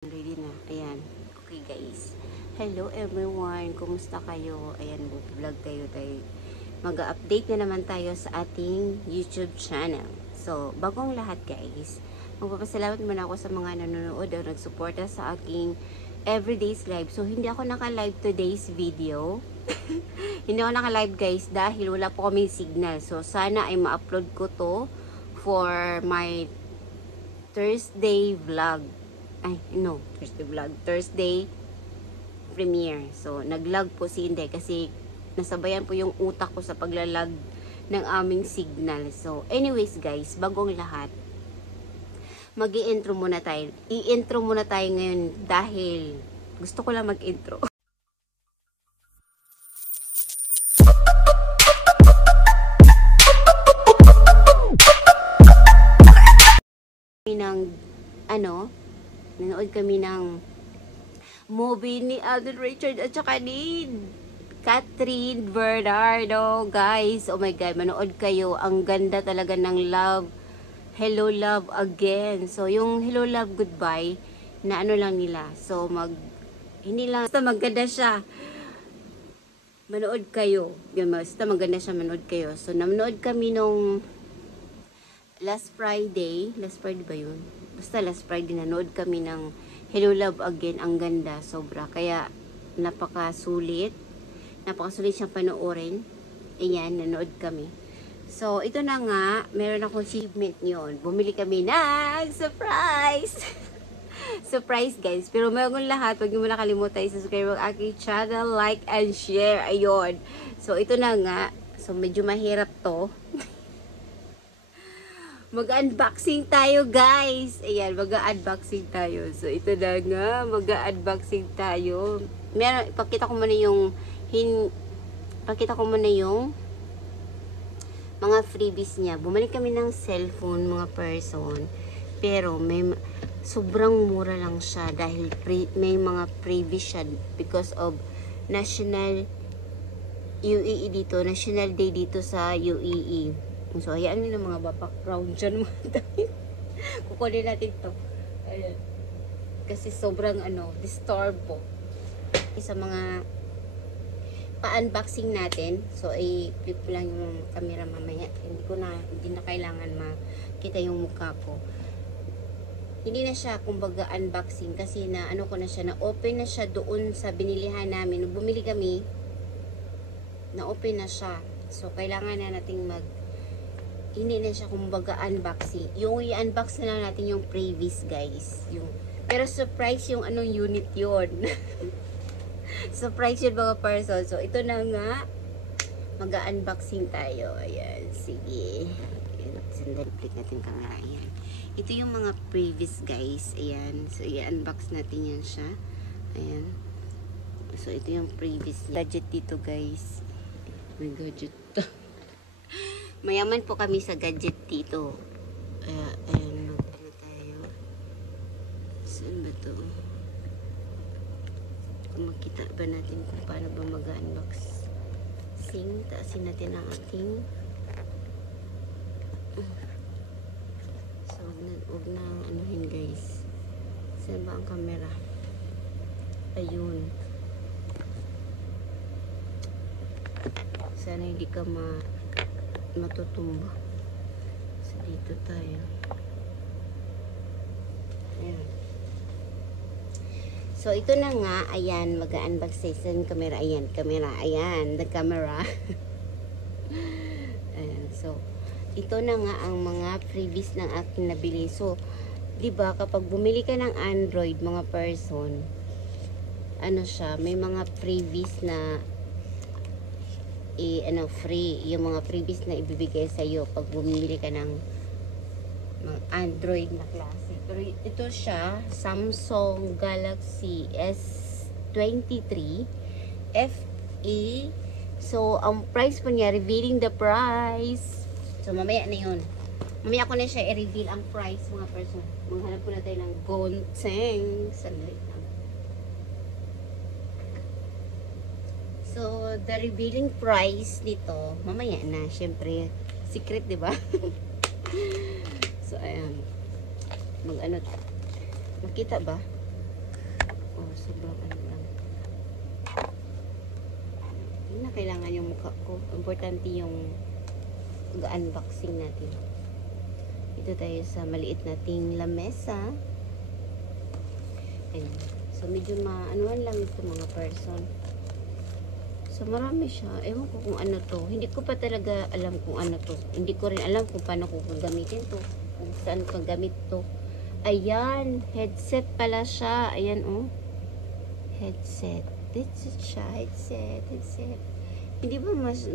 Ready na. Ayan. Okay guys. Hello everyone. Kumusta kayo? Ayan, vlog tayo. Mag-update na naman tayo sa ating YouTube channel. So, bagong lahat guys. Magpapasalamat muna ako sa mga nanonood o nagsuporta sa aking everyday's live. So, hindi ako naka-live today's video. Hindi ako naka-live guys dahil wala po kaming signal. So, sana ay ma-upload ko to for my Thursday vlog. Thursday premiere. So, nag-lag po si Inday kasi nasabayan po yung utak ko sa paglalag ng aming signal. So, anyways guys, bagong lahat, mag-i-intro muna tayo. I-intro muna tayo ngayon dahil gusto ko lang mag-intro. Nanood kami ng movie ni Alden Richard at saka ni Catherine Bernardo. Guys, oh my God, manood kayo. Ang ganda talaga ng Love, Hello Love Again. So, yung Hello Love Goodbye, na ano lang nila. So, hindi lang, basta maganda siya. Manood kayo. Yun, basta maganda siya, manood kayo. So, nanood kami nung last Friday ba yun? Basta last Friday, nanood kami ng Hello Love Again. Ang ganda, sobra. Kaya, napakasulit siyang panoorin. Ayan, nanood kami. So, ito na nga, meron akong achievement yun. Bumili kami ng surprise! Surprise, guys. Pero mayroon lahat, huwag niyo muna kalimutan i-subscribe ang aking channel, like and share. Ayun. So, ito na nga. So, medyo mahirap to. Mag-unboxing tayo guys. Ayan, mag-unboxing tayo. So, ito na nga, mag-unboxing tayo. Pakita ko muna yung mga freebies niya. Bumalik kami ng cellphone, mga person. Pero, sobrang mura lang siya dahil may mga freebies siya because of National UAE dito. National Day dito sa UAE. So, hayaan nyo ng mga background dyan mga tayo. Kukunin natin to. Ayan. Kasi sobrang disturb po. Isa mga pa-unboxing natin. So, i-flip lang yung camera mamaya. Hindi na kailangan makita yung mukha ko. Hindi na siya kumbaga unboxing kasi na na-open na siya doon sa binilihan namin. Nung bumili kami, na-open na siya. So, kailangan na nating hindi na siya kumbaga unboxing. Yung i-unbox na lang natin yung previous guys. Pero surprise yung unit yun. Surprise yun mga person. So ito na nga. Mag-unboxing tayo. Ayan. Sige. Sandali, click natin yung camera. Ayan. Ito yung mga previous guys. Ayan. So i-unbox natin yan siya. Ayan. So ito yung previous gadget dito guys. May gadget to. Mayaman po kami sa gadget dito. Ayan, ano tayo. Saan ba to? Kung makita ba natin kung paano ba mag-unbox. Taasin natin ang ating so, huwag na anuhin guys. Saan ba ang camera? Ayun. Sana hindi ka matutumba. So, dito tayo. Ayan. So, ito na nga. Ayan, mag-unbox session camera. Ayan, camera. Ayan, the camera. Ayan, so, ito na nga ang mga freebies ng aking nabili. So, diba, kapag bumili ka ng Android, mga person, may mga freebies na free, yung mga freebies na ibibigay sa iyo pag bumili ka ng mga Android na klase. Pero ito siya, Samsung Galaxy S23 FE. So, ang price po niya, revealing the price. So, mamaya na yun. Mamaya ko na siya i-reveal ang price, mga person. Maghanap po na tayo ng Gonteng. Sandali lang. So, the revealing price nito, mamaya na, syempre, secret, di ba? So, ayan. Makita ba? Oh, sobrang ano lang. Hindi na kailangan yung mukha ko. Importante yung unboxing natin. Ito tayo sa maliit nating lamesa. Ayan. So, medyo maanuan lang ito mga person. So, marami siya. Ewan ko kung ano to. Hindi ko pa talaga alam kung ano to. Hindi ko rin alam kung paano ko gagamitin to. Kung saan ko gamit to. Ayan. Headset pala siya. Ayan, oh. Headset. Headset siya. Headset. Headset. Hindi ba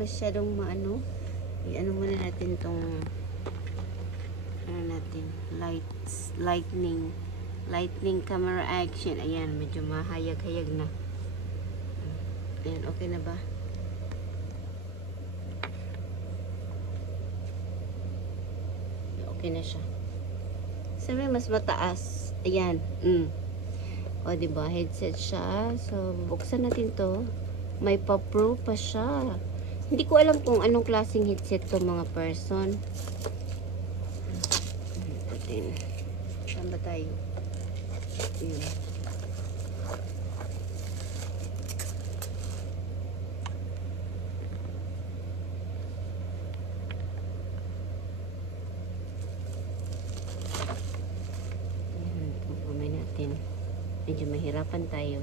masyadong maano? I-ano muna natin tong ano natin. Lightning camera action. Ayan. Medyo mahayag-hayag na. Ayan, okay na ba? Okay na siya. Sabi mas mataas. Ayan. O, diba? Headset siya. So, buksan natin to. May pa-pro pa siya. Hindi ko alam kung anong klaseng headset to mga person. Ayan. Saan ba tayo? Ayan. Medyo mahirapan tayo.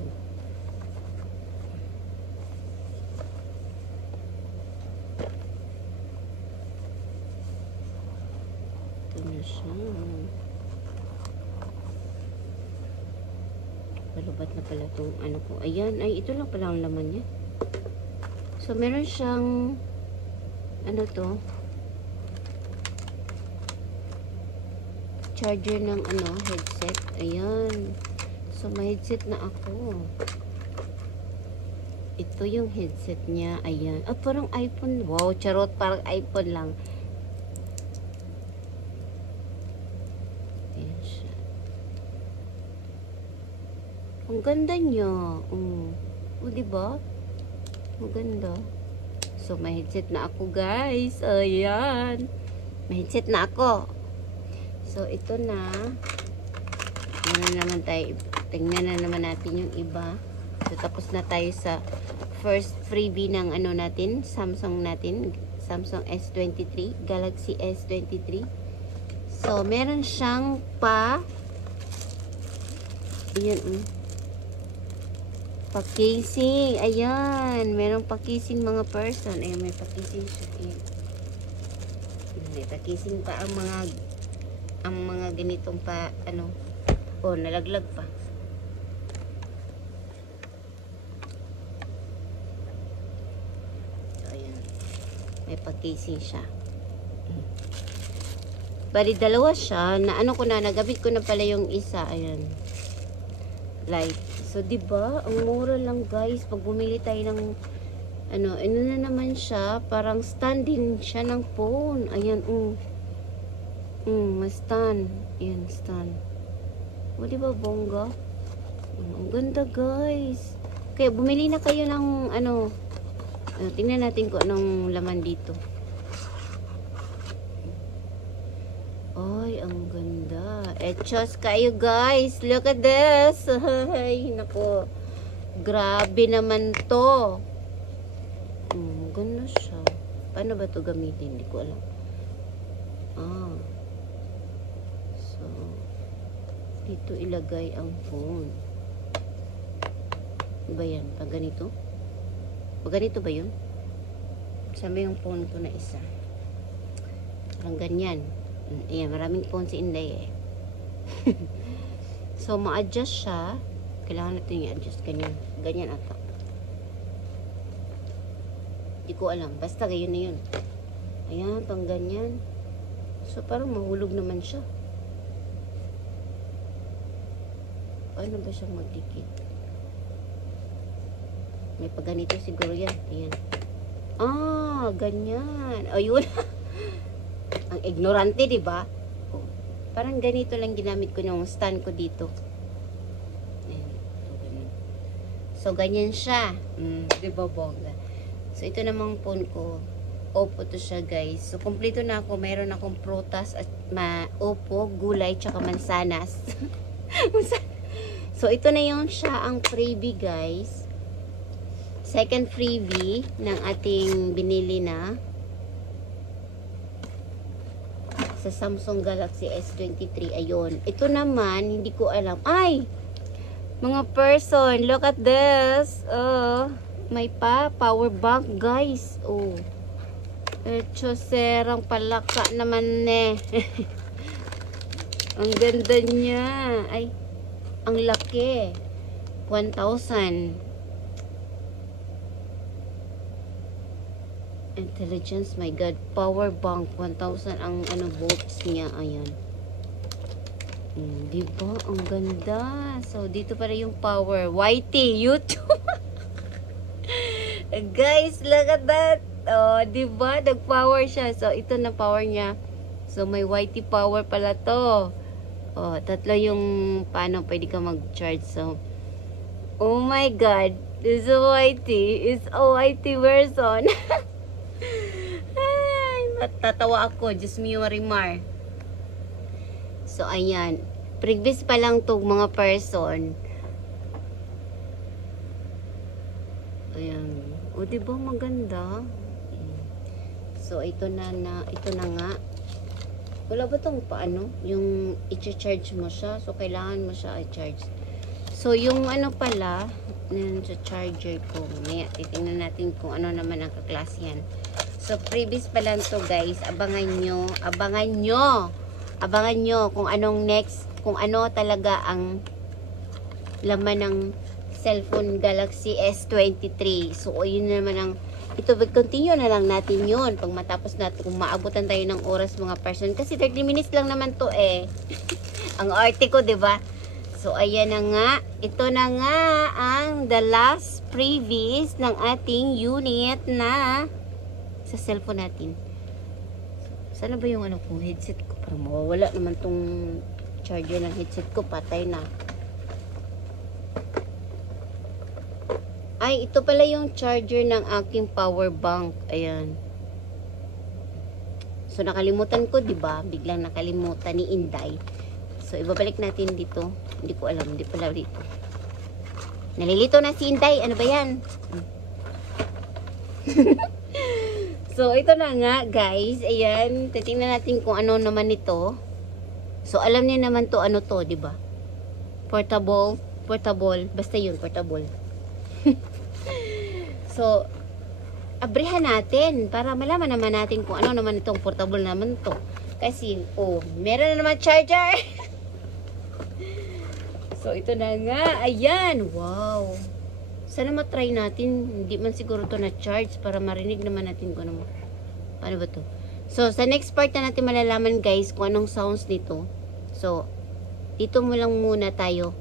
Ito na siya. Palubat na pala itong ano ko. Ayan. Ay, ito lang pala ang laman niya. So, meron siyang ano to? Charger ng ano, headset. Ayan. So, may headset na ako. Ito yung headset niya. Ayan. Ah, parang iPhone. Wow, charot. Parang iPhone lang. Ayan siya. Ang ganda niya. O, diba? Ang ganda. So, may headset na ako, guys. Ayan. May headset na ako. So, ito na. Ano naman tayo? Tingnan na naman natin yung iba. So, tapos na tayo sa first freebie ng ano natin, Samsung natin. Samsung S23, Galaxy S23. So, meron siyang ayan, pa-casing. Ayan. Meron pa-casing mga person. Ayan, may pa-casing siya. Ayan. May pa-casing pa ang mga ganitong nalaglag pa. May pag-casing siya. Bali, dalawa siya. Nagamit ko na pala yung isa. Ayan. Light. So, diba? Ang mura lang, guys. Pag bumili tayo ng ano na naman siya. Parang stand din siya ng phone. Ayan, may stand. Ayan, stand. O, diba, bongga? Ang ganda, guys. Kaya, bumili na kayo ng tingnan natin kung anong laman dito. Ay, ang ganda. Echos kayo, guys. Look at this. Ay, nako. Grabe naman to. Ganda siya. Paano ba to gamitin? Hindi ko alam. So, dito ilagay ang phone. Ano ba yan? Pag ganito? Ganito ba yun? Sabi yung phone ko na isa. Parang ganyan. Ayan, maraming phone si Inday eh. So, ma-adjust siya. Kailangan natin i-adjust. Ganyan. Ganyan ata. Hindi ko alam. Basta ganyan na yun. Ayan, pang ganyan. So, parang mahulog naman siya. Paano ba siyang magdikit? May pagganito siguro yan. Ayan. Ganyan. Ayun. Ang ignorante, diba? Parang ganito lang ginamit ko yung stand ko dito. Ayan. So, ganyan siya. Diba, bongga? So, ito namang phone ko. Oppo to siya, guys. So, kompleto na ako. Mayroon akong prutas at Oppo, gulay, tsaka mansanas. So, ito na yung siya ang freebie, guys. Second freebie ng ating binili na sa Samsung Galaxy S23. Ayun. Ito naman, hindi ko alam. Ay! Mga person, look at this. Oh, may power bank, guys. Oh. Echo serang palaka naman eh. Ang ganda niya. Ay, ang laki. 1,000. Intelligence, my God. Power bank. 1,000 ang volts niya. Ayan. Diba? Ang ganda. So, dito para yung power. YT, YouTube. Guys, look at that. Oh, diba? Nag-power siya. So, ito na power niya. So, may YT power pala to. Oh, tatlo yung paano pwede ka mag-charge. So, oh my God. This is YT. It's a YT version. Ay, matatawa ako. Just me Marimar. So, ayan. Previous pa lang to mga person. Ayan. O, diba maganda? So, ito na nga. Wala ba itong paano? Yung i-charge mo siya. So, kailangan mo siya i-charge. So, yung ano pala, sa charger ko. Maya, titingnan natin kung ano naman ang kaklase yan. So, previous pa lang to, guys. Abangan nyo. Abangan nyo kung anong next, kung ano talaga ang laman ng cellphone Galaxy S23. So, yun naman ang ito, continue na lang natin yun. Pag matapos natin, kung maabutan tayo ng oras mga person. Kasi 30 minutes lang naman to eh. Ang arte ko, diba? So, ayan na nga. Ito na nga ang the last previous ng ating unit na sa cellphone natin. Sana ba yung headset ko? Parang mawawala naman tong charger ng headset ko. Patay na. Ay, ito pala yung charger ng aking power bank. Ayan. So, nakalimutan ko, diba? Biglang nakalimutan ni Inday. So, ibabalik natin dito. Hindi ko alam. Hindi pala dito. Nalilito na si Inday. Ano ba yan? So, ito na nga, guys. Ayan. Titingnan natin kung ano naman ito. So, alam niyo naman to, ano to, diba? Portable. Basta yun, portable. So, abrihan natin para malaman naman natin kung ano naman itong portable naman to. Kasi, meron na naman charger. So, ito na nga. Ayan. Wow. Sana matry natin. Hindi man siguro to na charge para marinig naman natin kung ano. Paano ba to? So, sa next part na natin malalaman, guys, kung anong sounds nito. So, dito mo lang muna tayo.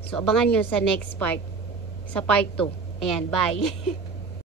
So, abangan nyo sa next part. Sa part 2. Ayan, bye.